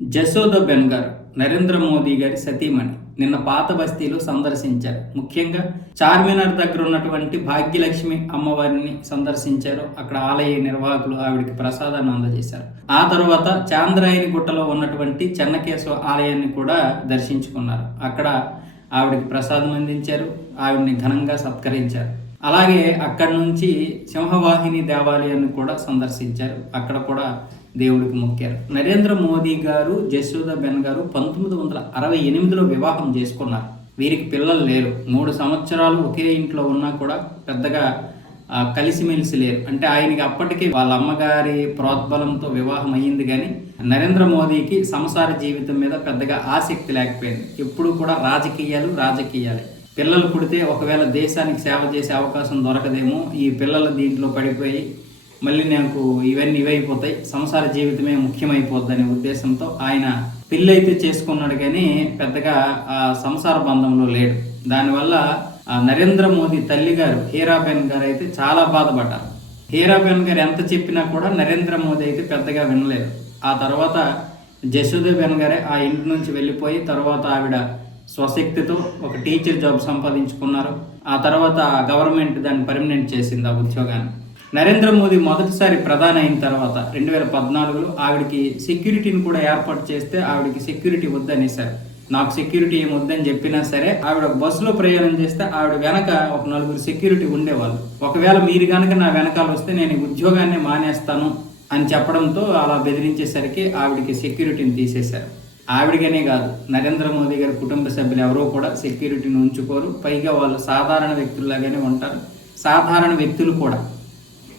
జసోదాబెన్ గారు నరేంద్ర మోదీ గారి సతీమణి నిన్న పాత బస్తీలో సందర్శించారు. ముఖ్యంగా చార్మినార్ దగ్గర ఉన్నటువంటి భాగ్యలక్ష్మి అమ్మవారిని సందర్శించారు. అక్కడ ఆలయ నిర్వాహకులు ఆవిడికి ప్రసాదాన్ని అందజేశారు. ఆ తర్వాత చాంద్రాయని గుట్టలో ఉన్నటువంటి చెన్నకేశవ ఆలయాన్ని కూడా దర్శించుకున్నారు. అక్కడ ఆవిడికి ప్రసాదం అందించారు. ఆవిడ్ని ఘనంగా సత్కరించారు. అలాగే అక్కడి నుంచి సింహవాహిని దేవాలయాన్ని కూడా సందర్శించారు. అక్కడ కూడా దేవుడికి మొక్కారు. నరేంద్ర మోదీ గారు జసోదాబెన్ గారు 1968లో వివాహం చేసుకున్నారు. వీరికి పిల్లలు లేరు. 3 సంవత్సరాలు ఒకే ఇంట్లో ఉన్నా కూడా పెద్దగా కలిసిమెలిసి లేరు. అంటే ఆయనకి అప్పటికి వాళ్ళ అమ్మగారి ప్రోద్బలంతో వివాహం అయ్యింది, కానీ నరేంద్ర మోదీకి సంసార జీవితం మీద పెద్దగా ఆసక్తి లేకపోయింది. ఎప్పుడు కూడా రాజకీయాలే. పిల్లలు పుడితే ఒకవేళ దేశానికి సేవ చేసే అవకాశం దొరకదేమో, ఈ పిల్లలు దీంట్లో పడిపోయి మళ్ళీ నాకు ఇవైపోతాయి, సంసార జీవితమే ముఖ్యమైపోద్దనే ఉద్దేశంతో ఆయన పెళ్ళి అయితే చేసుకున్నాడు, కానీ పెద్దగా ఆ సంసార బంధంలో లేడు. దానివల్ల నరేంద్ర మోదీ తల్లి గారు హీరాబెన్ గారు అయితే చాలా బాధపడ్డారు. హీరాబెన్ గారు ఎంత చెప్పినా కూడా నరేంద్ర మోదీ అయితే పెద్దగా వినలేదు. ఆ తర్వాత జసోదాబెన్ గారే ఆ ఇంటి నుంచి వెళ్ళిపోయి తర్వాత ఆవిడ స్వశక్తితో ఒక టీచర్ జాబ్ సంపాదించుకున్నారు. ఆ తర్వాత గవర్నమెంట్ దాన్ని పర్మనెంట్ చేసింది ఆ ఉద్యోగాన్ని. నరేంద్ర మోదీ మొదటిసారి ప్రధాని అయిన తర్వాత 2014లో ఆవిడకి సెక్యూరిటీని కూడా ఏర్పాటు చేస్తే ఆవిడకి సెక్యూరిటీ వద్దనేసారు. నాకు సెక్యూరిటీ ఏం వద్దని చెప్పినా సరే ఆవిడ బస్సులో ప్రయాణం చేస్తే ఆవిడ వెనక ఒక 4 సెక్యూరిటీ ఉండేవాళ్ళు. ఒకవేళ మీరు కనుక నా వెనకాల వస్తే నేను ఈ ఉద్యోగాన్ని మానేస్తాను అని చెప్పడంతో అలా బెదిరించేసరికి ఆవిడకి సెక్యూరిటీని తీసేశారు. ఆవిడగానే కాదు, నరేంద్ర మోదీ గారి కుటుంబ సభ్యులు ఎవరో కూడా సెక్యూరిటీని ఉంచుకోరు. పైగా వాళ్ళు సాధారణ వ్యక్తుల్లాగానే ఉంటారు. సాధారణ వ్యక్తులు కూడా